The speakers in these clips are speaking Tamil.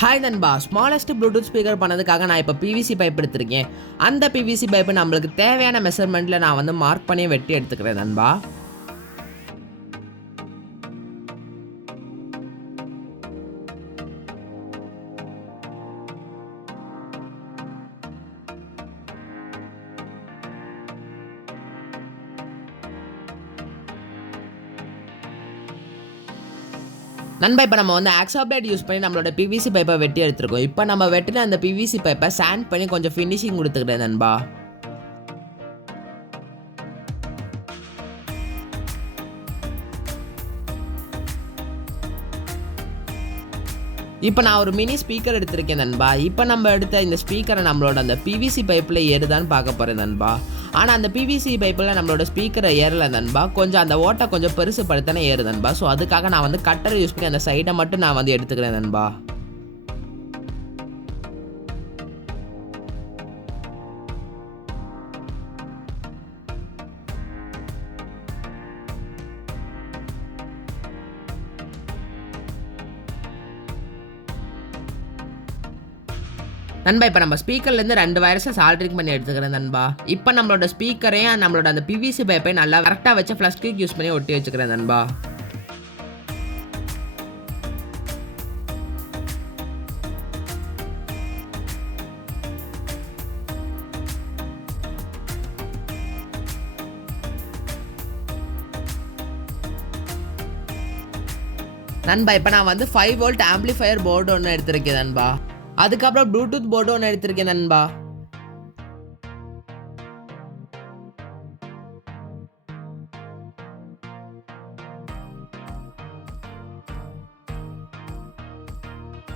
ஹாய் நண்பா, ஸ்மாலஸ்ட் ப்ளூடூத் ஸ்பீக்கர் பண்ணதுக்காக நான் இப்போ பிவிசி பைப் எடுத்திருக்கேன். அந்த பிவிசி பைப்பை நம்மளுக்கு தேவையான மெஷர்மெண்ட்டில் நான் வந்து மார்க் பண்ணி வெட்டி எடுத்துக்கிறேன் நண்பா. நண்பா, இப்போ நம்ம வந்து ஆக்ஸா பிளேட் யூஸ் பண்ணி நம்மளோட பிவிசி பைப்பை வெட்டி எடுத்துருக்கோம். இப்போ நம்ம வெட்டின அந்த பிவிசி பைப்பை சாண்ட் பண்ணி கொஞ்சம் ஃபினிஷிங் கொடுத்துக்கிறேன் நண்பா. இப்போ நான் ஒரு மினி ஸ்பீக்கர் எடுத்திருக்கேன் நண்பா. இப்போ நம்ம எடுத்த இந்த ஸ்பீக்கரை நம்மளோட அந்த பிவிசி பைப்பில் ஏறுதான்னு பார்க்க போகிறேன் நண்பா. ஆனால் அந்த பிவிசி பைப்பில் நம்மளோட ஸ்பீக்கரை ஏறலை நண்பா. கொஞ்சம் அந்த ஓட்டை கொஞ்சம் பெருசு படுத்தானே ஏறு நண்பா. ஸோ அதுக்காக நான் வந்து கட்டரை யூஸ் பண்ணி அந்த சைடை மட்டும் நான் வந்து எடுத்துக்கிறேன் நண்பா. நண்பா, இப்போ நம்ம ஸ்பீக்கர்லேருந்து 2 வயர்ஸை சால்ட்ரிங் பண்ணி எடுத்துக்கிறேன் நண்பா. இப்போ நம்மளோட ஸ்பீக்கரையும் நம்மளோட அந்த பிவிசி பைப்பை நல்லா கரெக்டாக வச்சு ஃப்ளஷ் கிக் யூஸ் பண்ணி ஒட்டி வச்சுக்கிறேன் நண்பா. நண்பா, இப்போ நான் வந்து 5 வோல்ட் ஆம்பிளிஃபயர் போர்டு ஒன்று எடுத்திருக்கேன் நண்பா. அதுக்கப்புறம் ப்ளூடூத் போர்டு ஒன்று எடுத்திருக்கேன் நண்பா.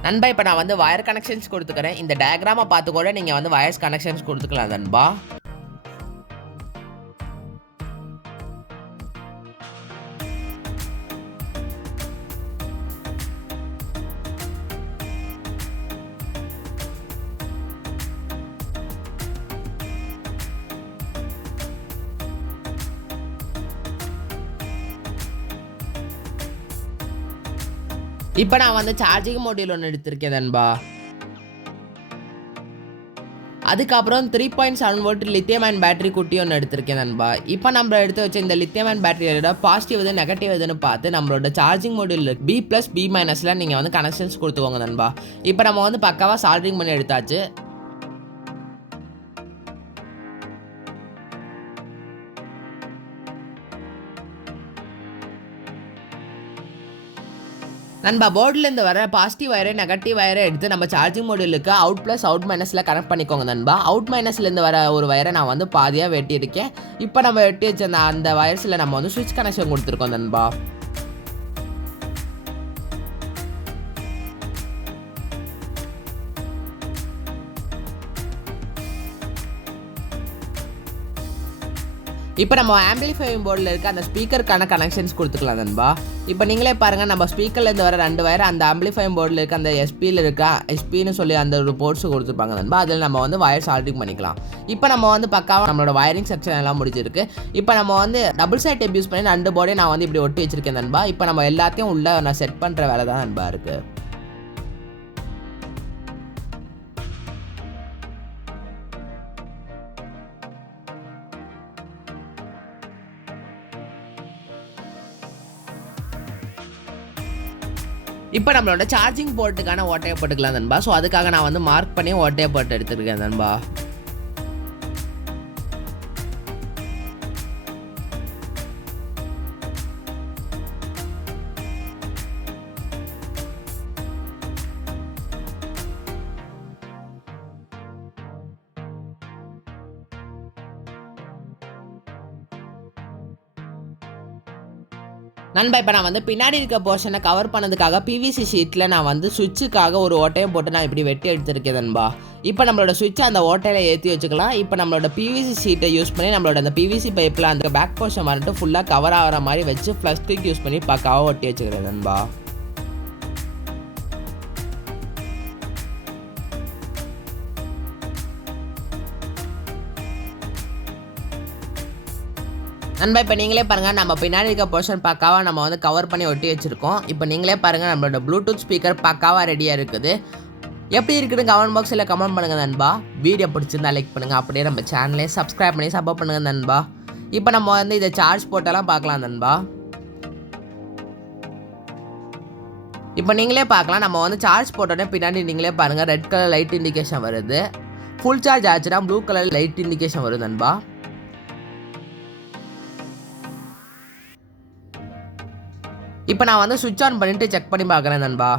நண்பா, இப்போ நான் வந்து வயர் கனெக்ஷன்ஸ் கொடுத்துக்கிறேன். இந்த டயக்ராமை பார்த்து கூட நீங்கள் வந்து வயர்ஸ் கனெக்ஷன்ஸ் கொடுத்துக்கலாம் நண்பா. இப்போ நான் வந்து சார்ஜிங் மோடியூல் ஒன்று எடுத்திருக்கேன் நண்பா. அதுக்கப்புறம் 3.7 வோல்ட் லித்தியம் அயன் பேட்டரி குட்டி ஒன்று எடுத்திருக்கேன் நண்பா. இப்போ நம்ம எடுத்து வச்ச இந்த லித்தியம் அயன் பேட்டரியோட பாசிட்டிவ் எது நெகட்டிவ் எதுன்னு பார்த்து நம்மளோட சார்ஜிங் மோடியூல் B+ B- நீங்கள் வந்து கனெக்ஷன்ஸ் கொடுத்துக்கோங்க நண்பா. இப்போ நம்ம வந்து பக்காவாக சால்ட்ரிங் பண்ணி எடுத்தாச்சு. நண்பா, போர்டிலேருந்து வர பாசிட்டிவ் வயரை நெகட்டிவ் வயரை எடுத்து நம்ம சார்ஜிங் மோடியூலுக்கு அவுட்+அவுட்- கனெக்ட் பண்ணிக்கோங்க நண்பா. அவுட்- வர ஒரு வயரை நான் வந்து பாதியாக வெட்டியிருக்கேன். இப்போ நம்ம வெட்டி வச்ச அந்த வயர்ஸில் நம்ம வந்து சுவிட்ச் கனெக்ஷன் கொடுத்துருக்கோம் நண்பா. இப்போ நம்ம ஆம்பிளிஃபையிங் போர்டில் இருக்க அந்த ஸ்பீக்கருக்கான கனெக்ஷன்ஸ் கொடுத்துக்கலாம் நண்பா. இப்போ நீங்களே பாருங்கள், நம்ம ஸ்பீக்கர்லேருந்து வர 2 வயர் அந்த ஆம்பிளிஃபையிங் போர்டில் இருக்க அந்த எஸ்பியில் இருக்க எஸ்பின்னு சொல்லி அந்த ஒரு போர்ட்ஸ் கொடுத்துருப்பாங்க நண்பா. அதில் நம்ம வந்து வயர் சால்ட்ரிங் பண்ணிக்கலாம். இப்போ நம்ம வந்து பக்காவாக நம்மளோட வயரிங் செக்ஷன் எல்லாம் முடிஞ்சிருக்கு. இப்போ நம்ம வந்து டபுள் சைட் டேப் யூஸ் பண்ணி 2 போர்டையும் நான் வந்து இப்படி ஒட்டி வச்சிருக்கேன் நண்பா. இப்போ நம்ம எல்லாத்தையும் உள்ள நான் செட் பண்ணுற வேலை தான் நண்பா இருக்குது. இப்போ நம்மளோட சார்ஜிங் போர்ட்டுக்கான ஓட்டையை போட்டுக்கலாம் நண்பா. ஸோ அதுக்காக நான் வந்து மார்க் பண்ணி ஓட்டையை போட்டு எடுத்துருக்கேன் நண்பா. நண்பா, இப்போ நான் வந்து பின்னாடி இருக்க போர்ஷனை கவர் பண்ணதுக்காக பிவிசி ஷீட்டில் நான் வந்து சுவிட்சுக்காக ஒரு ஓட்டையை போட்டு நான் இப்படி வெட்டி எடுத்துருக்கேன் நண்பா. இப்போ நம்மளோட சுவிட்சை அந்த ஓட்டையில் ஏற்றி வச்சுக்கலாம். இப்போ நம்மளோட பிவிசி ஷீட்டை யூஸ் பண்ணி நம்மளோட அந்த பிவிசி பைப்பில் அந்த பேக் போர்ஷன் வந்துட்டு ஃபுல்லாக கவர் ஆகிற மாதிரி வச்சு ஃப்ளஷ் கிக் யூஸ் பண்ணி பக்காவாக ஒட்டி வச்சுக்கிறேன் நண்பா. நண்பா, இப்போ நீங்களே பாருங்கள், நம்ம பின்னாடி இருக்க போர்ஷன் பக்காவாக நம்ம வந்து கவர் பண்ணி ஒட்டி வச்சுருக்கோம். இப்போ நீங்களே பாருங்கள், நம்மளோட ப்ளூடூத் ஸ்பீக்கர் பக்காவாக ரெடியாக இருக்குது. எப்படி இருக்குன்னு கமெண்ட் பாக்ஸில் கமெண்ட் பண்ணுங்கள் நண்பா. வீடியோ பிடிச்சிருந்தா லைக் பண்ணுங்கள், அப்படியே நம்ம சேனலே சப்ஸ்கிரைப் பண்ணி சப்போர்ட் பண்ணுங்கள் நண்பா. இப்போ நம்ம வந்து இதை சார்ஜ் போட்டெல்லாம் பார்க்கலாம் நண்பா. இப்போ நீங்களே பார்க்கலாம், நம்ம வந்து சார்ஜ் போட்டோடனே பின்னாடி நீங்களே பாருங்கள் ரெட் கலர் லைட் இண்டிகேஷன் வருது. ஃபுல் சார்ஜ் ஆச்சுன்னா ப்ளூ கலர் லைட் இண்டிகேஷன் வரும் நண்பா. இப்போ நான் வந்து சுவிட்ச் ஆன் பண்ணிட்டு செக் பண்ணி பார்க்குறேன் நண்பா.